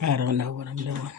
I don't know what I'm doing.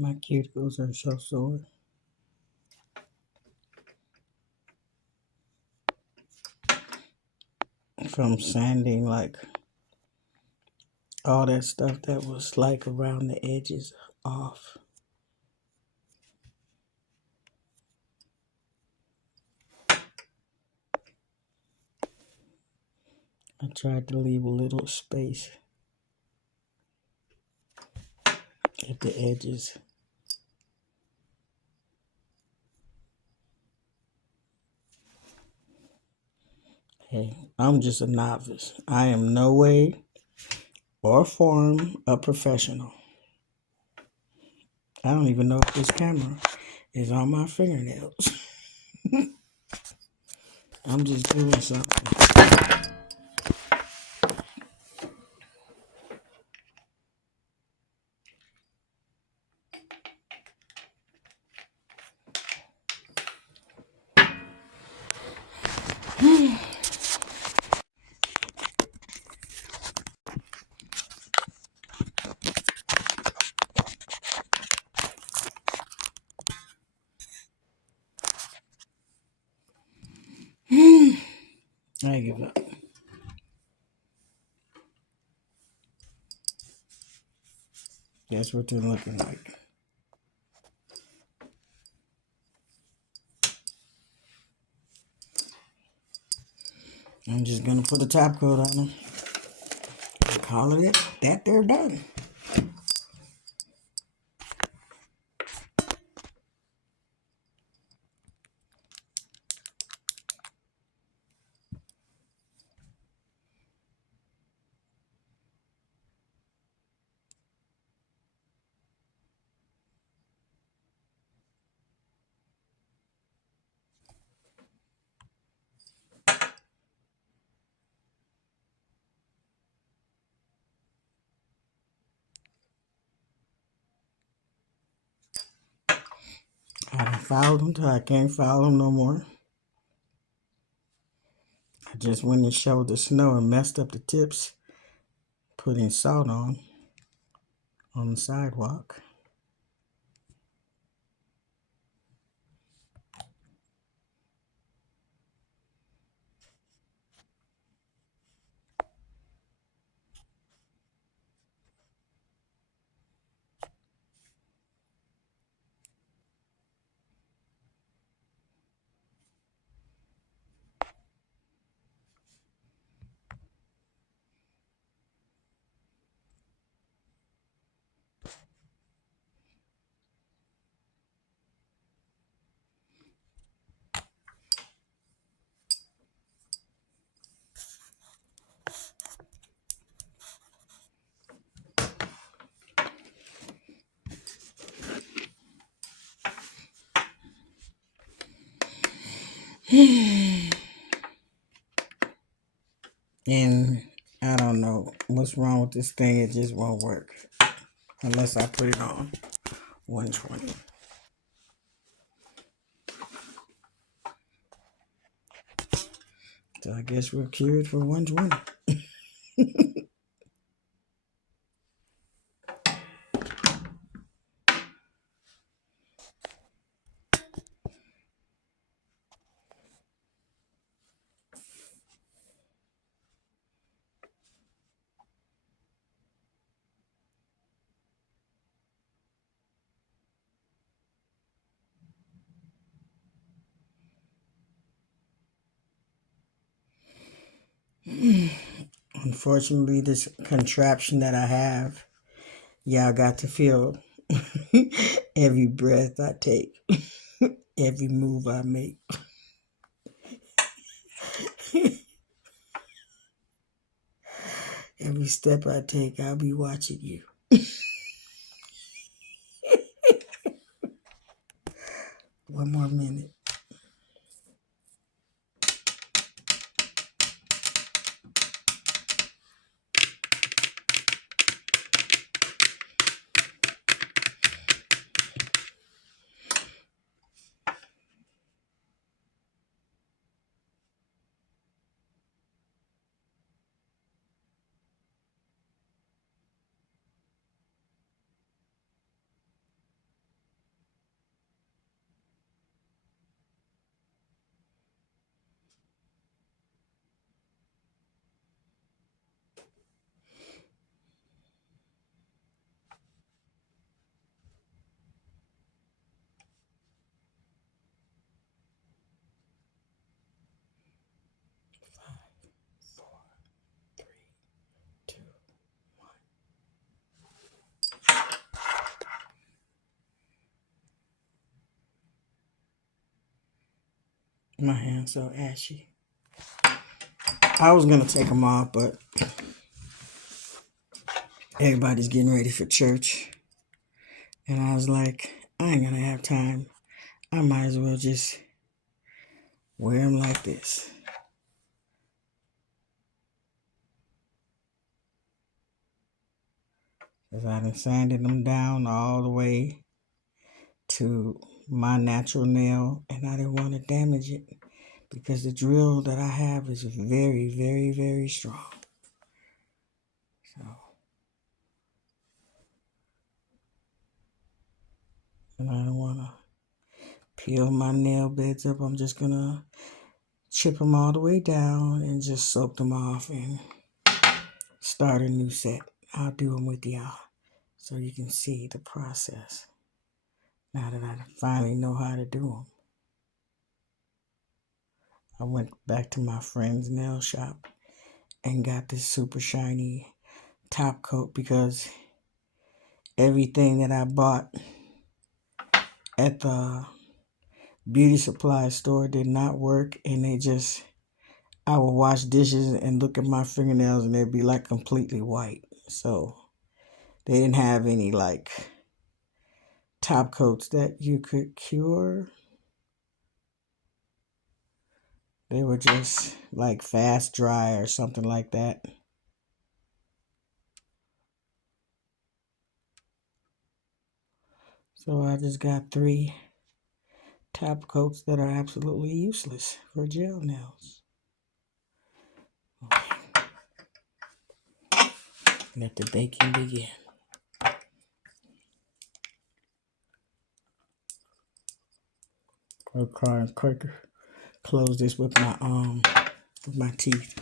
My cuticles are so sore from sanding like all that stuff that was like around the edges off. I tried to leave a little space at the edges. Hey, I'm just a novice. I am no way or form a professional. I don't even know if this camera is on my fingernails. I'm just doing something. I give up. That's what they're looking like. I'm just gonna put a top coat on them and call it that they're done. I done filed them till I can't file them no more. I just went and shoveled the snow and messed up the tips, putting salt on the sidewalk. And I don't know what's wrong with this thing. It just won't work unless I put it on 120. So I guess we're cured for 120. Unfortunately, this contraption that I have, y'all got to feel every breath I take, every move I make. Every step I take, I'll be watching you. One more minute. My hand's so ashy. I was going to take them off, but everybody's getting ready for church. And I was like, I ain't going to have time. I might as well just wear them like this. Because I done sanded them down all the way to my natural nail, and I didn't want to damage it because the drill that I have is very, very, very strong. So, and I don't want to peel my nail beds up. I'm just going to chip them all the way down and just soak them off and start a new set. I'll do them with y'all so you can see the process now that I finally know how to do them. I went back to my friend's nail shop and got this super shiny top coat because everything that I bought at the beauty supply store did not work, and I would wash dishes and look at my fingernails and they'd be like completely white. So they didn't have any like top coats that you could cure. They were just like fast dry or something like that. So I just got 3 top coats that are absolutely useless for gel nails. Okay. Let the baking begin. I'll try and close this with my teeth.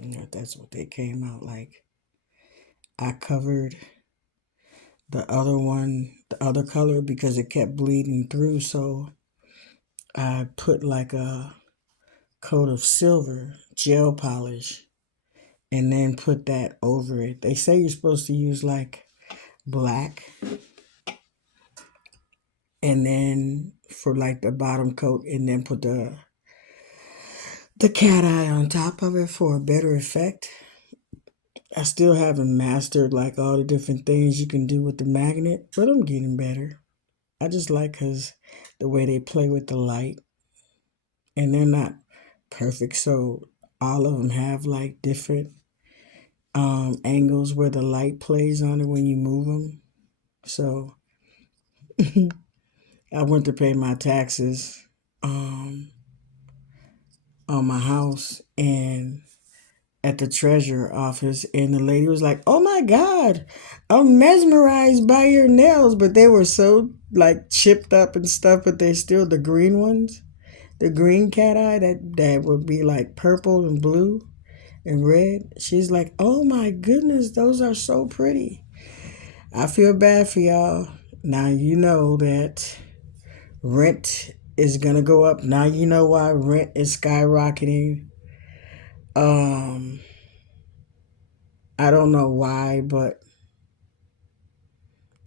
Yeah, that's what they came out like. I covered the other color because it kept bleeding through, so I put like a coat of silver gel polish and then put that over it. They say you're supposed to use like black and then for like the bottom coat and then put the cat eye on top of it for a better effect. I still haven't mastered like all the different things you can do with the magnet, but I'm getting better. I just like cause the way they play with the light, and they're not perfect, so all of them have like different angles where the light plays on it when you move them. So I went to pay my taxes um, on my house and at the treasurer office, and the lady was like, "Oh my God, I'm mesmerized by your nails," but they were so like chipped up and stuff, but they're still the green ones, the green cat eye that would be like purple and blue and red. She's like, "Oh my goodness, those are so pretty." I feel bad for y'all. Now you know that rent is gonna go up. Now you know why rent is skyrocketing. Um, I don't know why, but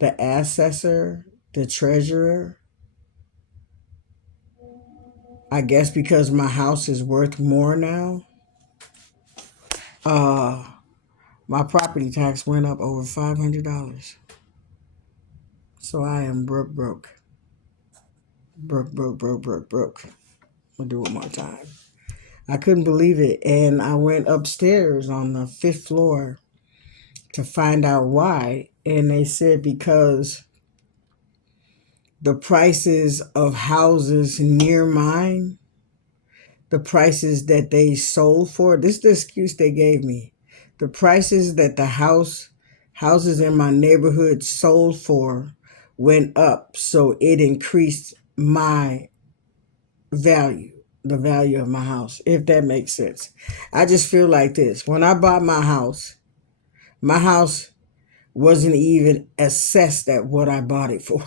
the assessor, the treasurer, I guess because my house is worth more now, uh, my property tax went up over $500. So I am broke, broke, broke, broke, broke, broke, broke. I'll do it one more time. I couldn't believe it, and I went upstairs on the fifth floor to find out why, and they said because the prices of houses near mine, the prices that they sold for, this is the excuse they gave me. The prices that the houses in my neighborhood sold for went up, so it increased my value, the value of my house, if that makes sense. I just feel like this. When I bought my house wasn't even assessed at what I bought it for.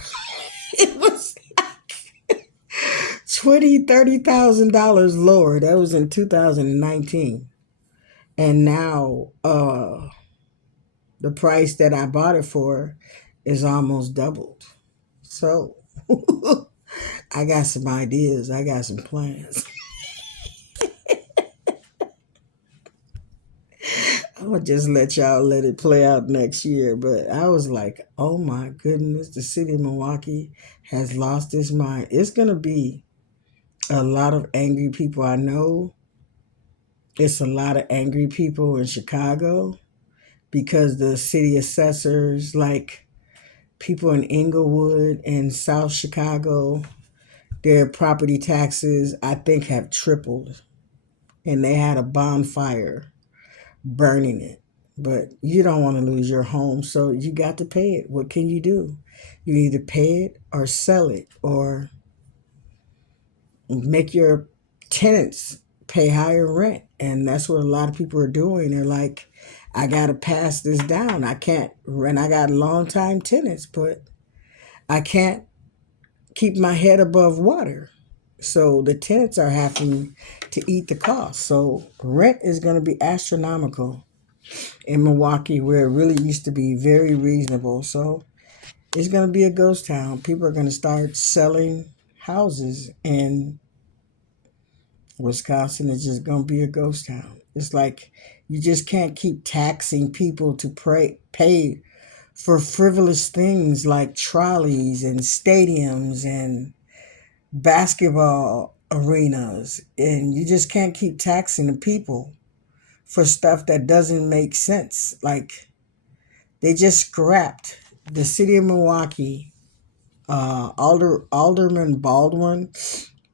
It was $20,000-$30,000 lower. That was in 2019. And now the price that I bought it for is almost doubled. So I got some ideas. I got some plans. I'm gonna just let y'all let it play out next year. But I was like, oh my goodness, the city of Milwaukee has lost its mind. It's gonna be a lot of angry people. I know it's a lot of angry people in Chicago because the city assessors, like people in Inglewood and South Chicago, their property taxes, I think, have tripled. And they had a bonfire burning it. But you don't want to lose your home, so you got to pay it. What can you do? You either pay it or sell it or make your tenants pay higher rent. And that's what a lot of people are doing. They're like, I got to pass this down. I can't rent. I got long time tenants, but I can't keep my head above water. So the tenants are having to eat the cost. So rent is going to be astronomical in Milwaukee, where it really used to be very reasonable. So it's going to be a ghost town. People are going to start selling houses, and Wisconsin is just going to be a ghost town. It's like you just can't keep taxing people to pay for frivolous things like trolleys and stadiums and basketball arenas. And you just can't keep taxing the people for stuff that doesn't make sense. Like they just scrapped the city of Milwaukee. Alderman Baldwin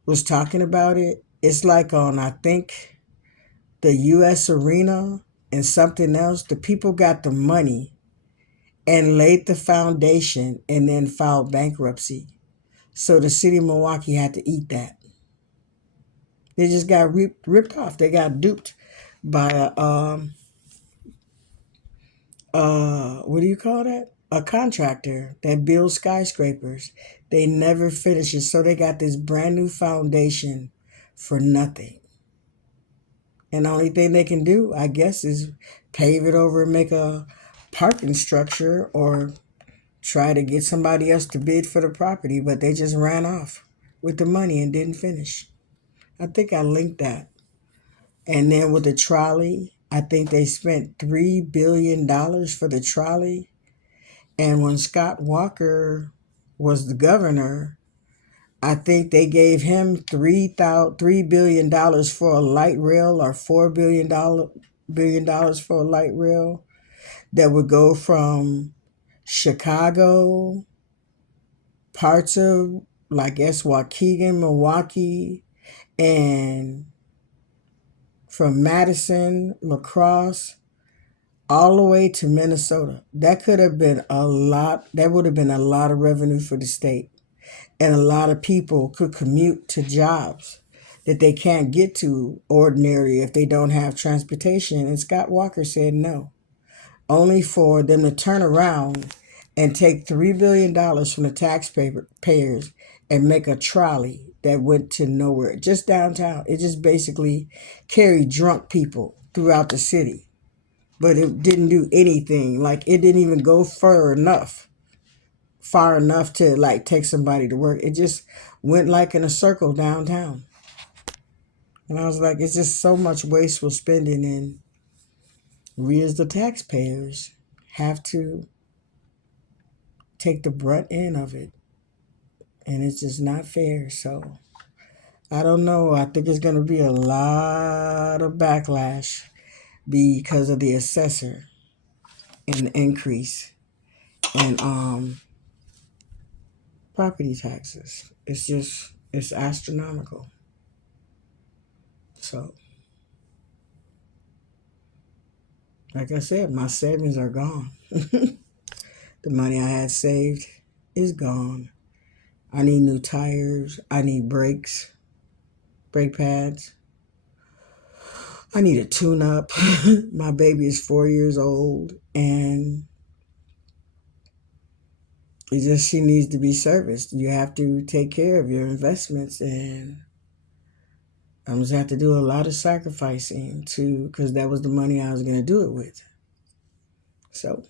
was talking about it. It's like on, I think, the U.S. Arena and something else. The people got the money and laid the foundation and then filed bankruptcy. So the city of Milwaukee had to eat that. They just got ripped off. They got duped by what do you call that? A contractor that builds skyscrapers. They never finish it, so they got this brand new foundation for nothing. And the only thing they can do, I guess, is pave it over and make a parking structure or try to get somebody else to bid for the property, but they just ran off with the money and didn't finish. I think I linked that. And then with the trolley, I think they spent $3 billion for the trolley. And when Scott Walker was the governor, I think they gave him $3 billion for a light rail, or $4 billion for a light rail that would go from Chicago, parts of like Waukegan, Milwaukee, and from Madison, La Crosse, all the way to Minnesota. That could have been a lot. That would have been a lot of revenue for the state. And a lot of people could commute to jobs that they can't get to ordinarily if they don't have transportation. And Scott Walker said no, only for them to turn around and take $3 billion from the taxpayers and make a trolley that went to nowhere, just downtown. It just basically carried drunk people throughout the city, but it didn't do anything. Like, it didn't even go far enough to like take somebody to work. It just went like in a circle downtown. And I was like, it's just so much wasteful spending, and we as the taxpayers have to take the brunt end of it. And it's just not fair. So I don't know. I think it's going to be a lot of backlash because of the assessor and the increase in property taxes. It's astronomical. So, like I said, my savings are gone. The money I had saved is gone. I need new tires. I need brakes, brake pads. I need a tune-up. My baby is 4 years old, and she needs to be serviced. You have to take care of your investments, and I'm just have to do a lot of sacrificing because that was the money I was going to do it with. So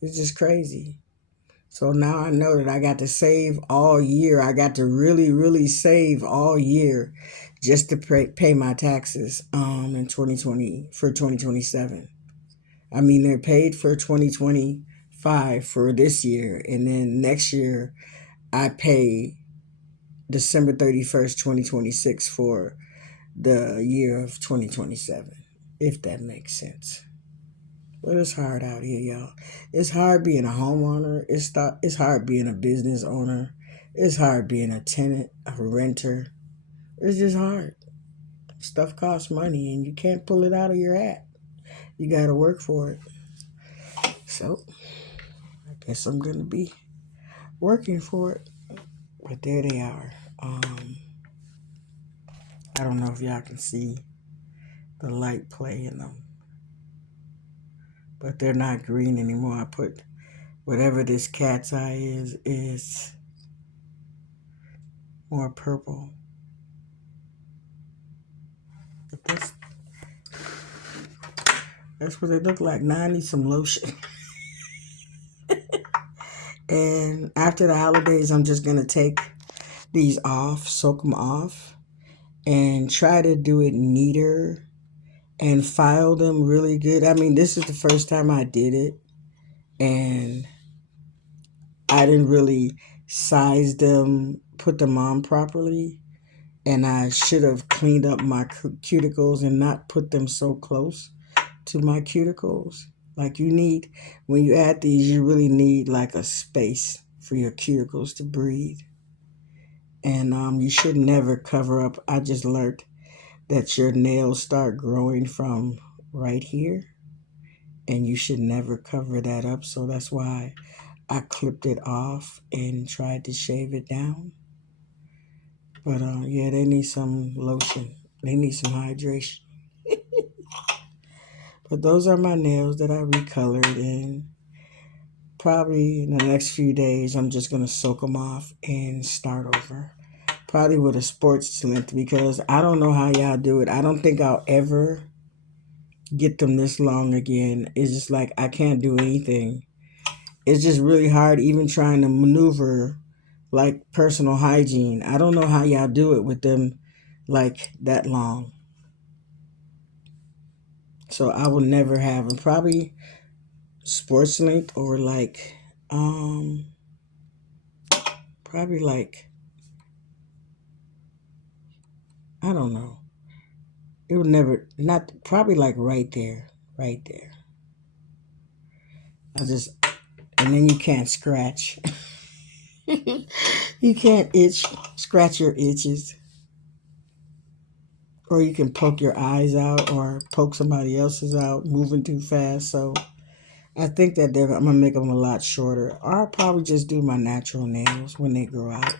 it's just crazy. So now I know that I got to save all year. I got to really, really save all year just to pay my taxes in 2020 for 2027. I mean, they're paid for 2025 for this year, and then next year I pay December 31st, 2026 for the year of 2027, if that makes sense. But it's hard out here, y'all. It's hard being a homeowner. It's hard being a business owner. It's hard being a tenant, a renter. It's just hard. Stuff costs money, and you can't pull it out of your hat. You got to work for it. So I guess I'm going to be working for it. But there they are. I don't know if y'all can see the light play in them. But they're not green anymore. I put whatever this cat's eye is more purple. But that's what they look like. Now I need some lotion. And after the holidays, I'm just going to take these off, soak them off, and try to do it neater and file them really good. I mean, this is the first time I did it, and I didn't really size them, put them on properly, and I should have cleaned up my cuticles and not put them so close to my cuticles. Like, when you add these, you really need like a space for your cuticles to breathe. And you should never cover up. I just learned that your nails start growing from right here, and you should never cover that up. So that's why I clipped it off and tried to shave it down. But yeah, they need some lotion. They need some hydration. But those are my nails that I recolored, and probably in the next few days, I'm just going to soak them off and start over. Probably with a sports length, because I don't know how y'all do it. I don't think I'll ever get them this long again. It's just like I can't do anything. It's just really hard even trying to maneuver like personal hygiene. I don't know how y'all do it with them like that long. So I will never have them. Probably sports length or like probably like I don't know. It would never not probably like right there. Right there. I just and then you can't scratch. You can't scratch your itches. Or you can poke your eyes out or poke somebody else's out moving too fast. So I think that I'm going to make them a lot shorter. Or I'll probably just do my natural nails when they grow out.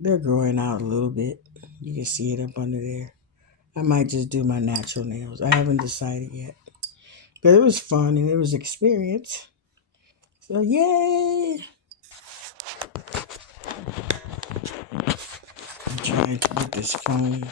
They're growing out a little bit. You can see it up under there. I might just do my natural nails. I haven't decided yet. But it was fun and it was experience. So yay! I'm trying to get this phone